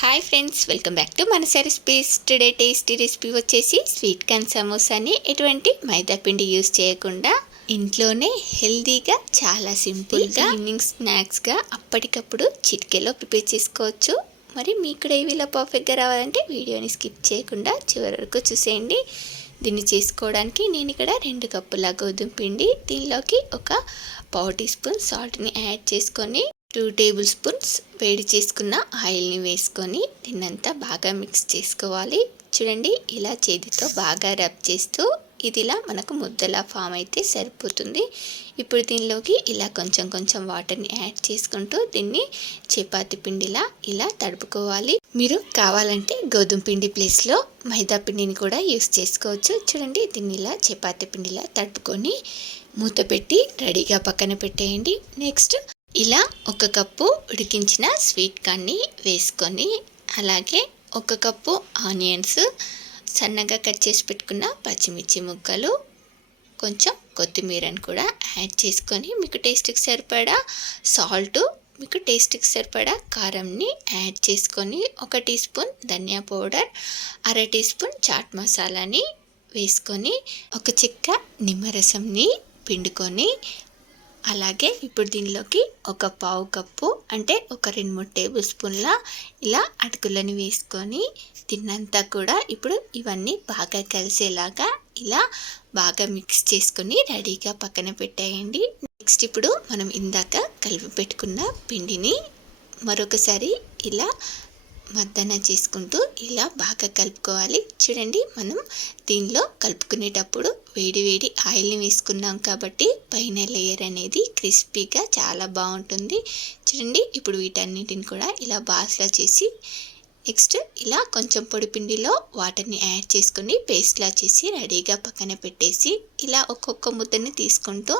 Hi friends, welcome back to Manasa recipes. Today tasty recipe వచ్చేసి sweet corn సమోసాని ఎటువంటి మైదా పిండి use చేయకుండా ఇంట్లోనే హెల్తీగా చాలా సింపుల్గా ఈవినింగ్ స్నాక్స్గా అప్పటికప్పుడు చిటికెలో ప్రిపేర్ చేసుకోవచ్చు. మరి మీకు కూడా ఇవి ఇలా పర్ఫెక్ట్గా రావాలంటే వీడియోని స్కిప్ చేయకుండా చివరి వరకు చూసేయండి. దీన్ని చేసుకోవడానికి నేను ఇక్కడ 2 కప్పుల గోధుమ పిండి, దీనిలోకి ఒక పావు టీ స్పూన్ సాల్ట్ని యాడ్ చేసుకొని 2 టేబుల్ స్పూన్స్ వేడి చేసుకున్న ఆయిల్ని వేసుకొని దీన్నంతా బాగా మిక్స్ చేసుకోవాలి. చూడండి, ఇలా చేతితో బాగా రబ్ చేస్తూ ఇది ఇలా మనకు ముద్దలా ఫామ్ అయితే సరిపోతుంది. ఇప్పుడు దీనిలోకి ఇలా కొంచెం కొంచెం వాటర్ని యాడ్ చేసుకుంటూ దీన్ని చపాతీ పిండిలా ఇలా తడుపుకోవాలి. మీరు కావాలంటే గోధుమ పిండి ప్లేస్లో మైదా పిండిని కూడా యూస్ చేసుకోవచ్చు. చూడండి, దీన్ని ఇలా చపాతీ పిండిలా తడుపుకొని మూత పెట్టి రెడీగా పక్కన పెట్టేయండి. నెక్స్ట్ ఇలా 1 కప్పు ఉడికించిన స్వీట్ కార్న్ని వేసుకొని, అలాగే 1 కప్పు ఆనియన్స్, సన్నగా కట్ చేసి పెట్టుకున్న పచ్చిమిర్చి ముక్కలు, కొంచెం కొత్తిమీరని కూడా యాడ్ చేసుకొని మీకు టేస్ట్కి సరిపడా సాల్టు, మీకు టేస్ట్కి సరిపడా కారంని యాడ్ చేసుకొని 1 టీ స్పూన్ ధనియా పౌడర్, 1/2 టీ స్పూన్ చాట్ మసాలాని వేసుకొని 1 చిక్క నిమ్మరసంని పిండుకొని, అలాగే ఇప్పుడు దీనిలోకి 1 పావు కప్పు అంటే ఒక 2-3 టేబుల్ స్పూన్ల ఇలా అటుకులని వేసుకొని దీన్నంతా కూడా ఇప్పుడు ఇవన్నీ బాగా కలిసేలాగా ఇలా బాగా మిక్స్ చేసుకొని రెడీగా పక్కన పెట్టేయండి. నెక్స్ట్ ఇప్పుడు మనం ఇందాక కలిపి పెట్టుకున్న పిండిని మరొకసారి ఇలా మద్దన చేసుకుంటూ ఇలా బాగా కలుపుకోవాలి. చూడండి, మనం దీనిలో కలుపుకునేటప్పుడు వేడి ఆయిల్ని వేసుకున్నాం కాబట్టి పైన లేయర్ అనేది క్రిస్పీగా చాలా బాగుంటుంది. చూడండి, ఇప్పుడు వీటన్నిటిని కూడా ఇలా బాస్లా చేసి నెక్స్ట్ ఇలా కొంచెం పొడి పిండిలో వాటర్ని యాడ్ చేసుకొని పేస్ట్లా చేసి రెడీగా పక్కన పెట్టేసి ఇలా ఒక్కొక్క ముద్దని తీసుకుంటూ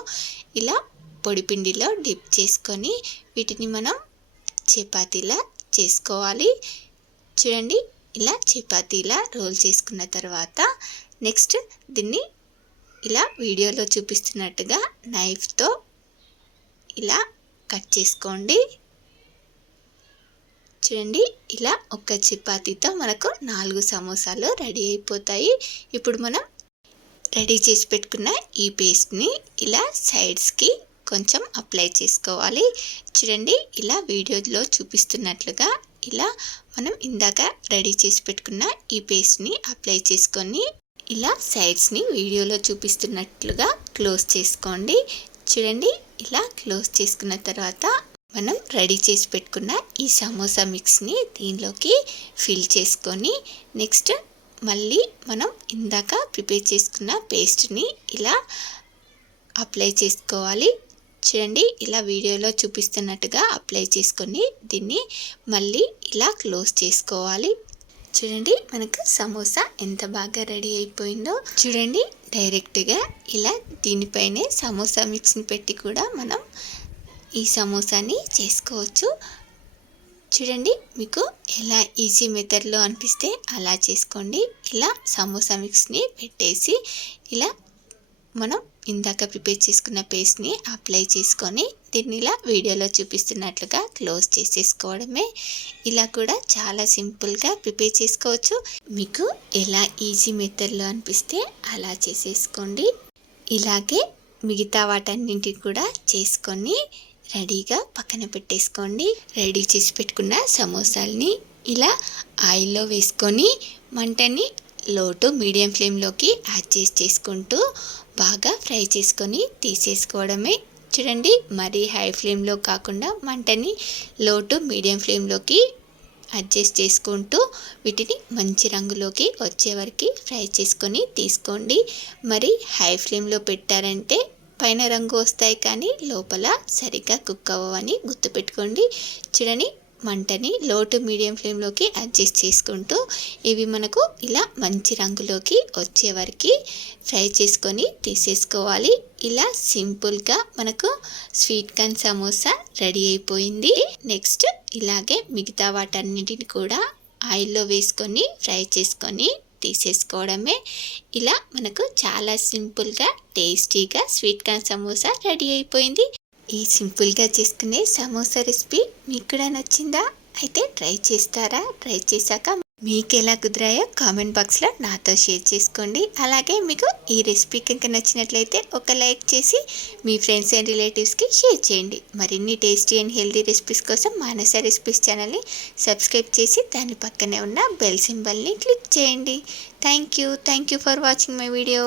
ఇలా పొడి పిండిలో డిప్ చేసుకొని వీటిని మనం చపాతీలా చేసుకోవాలి. చూడండి, ఇలా చపాతీలా రోల్ చేసుకున్న తర్వాత నెక్స్ట్ దీన్ని ఇలా వీడియోలో చూపిస్తున్నట్టుగా నైఫ్తో ఇలా కట్ చేసుకోండి. చూడండి, ఇలా ఒక చపాతీతో మనకు 4 సమోసాలు రెడీ అయిపోతాయి. ఇప్పుడు మనం రెడీ చేసి పెట్టుకున్న ఈ పేస్ట్ని ఇలా సైడ్స్కి కొంచెం అప్లై చేసుకోవాలి. చూడండి, ఇలా వీడియోలో చూపిస్తున్నట్లుగా ఇలా మనం ఇందాక రెడీ చేసి పెట్టుకున్న ఈ పేస్ట్ని అప్లై చేసుకొని ఇలా సైడ్స్ని వీడియోలో చూపిస్తున్నట్లుగా క్లోజ్ చేసుకోండి. చూడండి, ఇలా క్లోజ్ చేసుకున్న తర్వాత మనం రెడీ చేసి పెట్టుకున్న ఈ సమోసా మిక్స్ని దీనిలోకి ఫిల్ చేసుకొని నెక్స్ట్ మళ్ళీ మనం ఇందాక ప్రిపేర్ చేసుకున్న పేస్ట్ని ఇలా అప్లై చేసుకోవాలి. చూడండి, ఇలా వీడియోలో చూపిస్తున్నట్టుగా అప్లై చేసుకొని దీన్ని మళ్ళీ ఇలా క్లోజ్ చేసుకోవాలి. చూడండి, మనకు సమోసా ఎంత బాగా రెడీ అయిపోయిందో. చూడండి, డైరెక్ట్గా ఇలా దీనిపైనే సమోసా మిక్స్ని పెట్టి కూడా మనం ఈ సమోసాని చేసుకోవచ్చు. చూడండి, మీకు ఎలా ఈజీ మెథడ్లో అనిపిస్తే అలా చేసుకోండి. ఇలా సమోసా మిక్స్ని పెట్టేసి ఇలా మనం ఇందాక ప్రిపేర్ చేసుకున్న పేస్ట్ని అప్లై చేసుకొని దీన్ని ఇలా వీడియోలో చూపిస్తున్నట్లుగా క్లోజ్ చేసేసుకోవడమే. ఇలా కూడా చాలా సింపుల్గా ప్రిపేర్ చేసుకోవచ్చు. మీకు ఎలా ఈజీ మెథడ్లో అనిపిస్తే అలా చేసేసుకోండి. ఇలాగే మిగతా వాటన్నింటిని కూడా చేసుకొని రెడీగా పక్కన పెట్టేసుకోండి. రెడీ చేసి పెట్టుకున్న సమోసాలని ఇలా ఆయిల్లో వేసుకొని మంటని లో టు మీడియం ఫ్లేమ్లోకి అడ్జస్ట్ చేసుకుంటూ బాగా ఫ్రై చేసుకొని తీసేసుకోవడమే. చూడండి, మరీ హై ఫ్లేమ్లో కాకుండా మంటని లో టు మీడియం ఫ్లేమ్లోకి అడ్జస్ట్ చేసుకుంటూ వీటిని మంచి రంగులోకి వచ్చే వరకు ఫ్రై చేసుకొని తీసుకోండి. మరి హై ఫ్లేమ్లో పెట్టారంటే పైన రంగు వస్తాయి కానీ లోపల సరిగ్గా కుక్ అవ్వవని గుర్తుపెట్టుకోండి. చూడండి, మంటని లో టు మీడియం ఫ్లేమ్లోకి అడ్జస్ట్ చేసుకుంటూ ఇవి మనకు ఇలా మంచి రంగులోకి వచ్చే వరకు ఫ్రై చేసుకొని తీసేసుకోవాలి. ఇలా సింపుల్గా మనకు స్వీట్ కార్న్ సమోసా రెడీ అయిపోయింది. నెక్స్ట్ ఇలాగే మిగతా వాటన్నిటిని కూడా ఆయిల్లో వేసుకొని ఫ్రై చేసుకొని తీసేసుకోవడమే. ఇలా మనకు చాలా సింపుల్గా టేస్టీగా స్వీట్ కార్న్ సమోసా రెడీ అయిపోయింది. ఈ సింపుల్గా చేసుకునే సమోసా రెసిపీ మీకు కూడా నచ్చిందా? అయితే ట్రై చేస్తారా? ట్రై చేశాక మీకు ఎలా కుదిరాయో కామెంట్ బాక్స్లో నాతో షేర్ చేసుకోండి. అలాగే మీకు ఈ రెసిపీ కనుక నచ్చినట్లయితే ఒక లైక్ చేసి మీ ఫ్రెండ్స్ అండ్ రిలేటివ్స్కి షేర్ చేయండి. మరిన్ని టేస్టీ అండ్ హెల్తీ రెసిపీస్ కోసం మానస రెసిపీస్ ఛానల్ని సబ్స్క్రైబ్ చేసి దాని పక్కనే ఉన్న బెల్ సింబల్ని క్లిక్ చేయండి. Thank you for watching my video.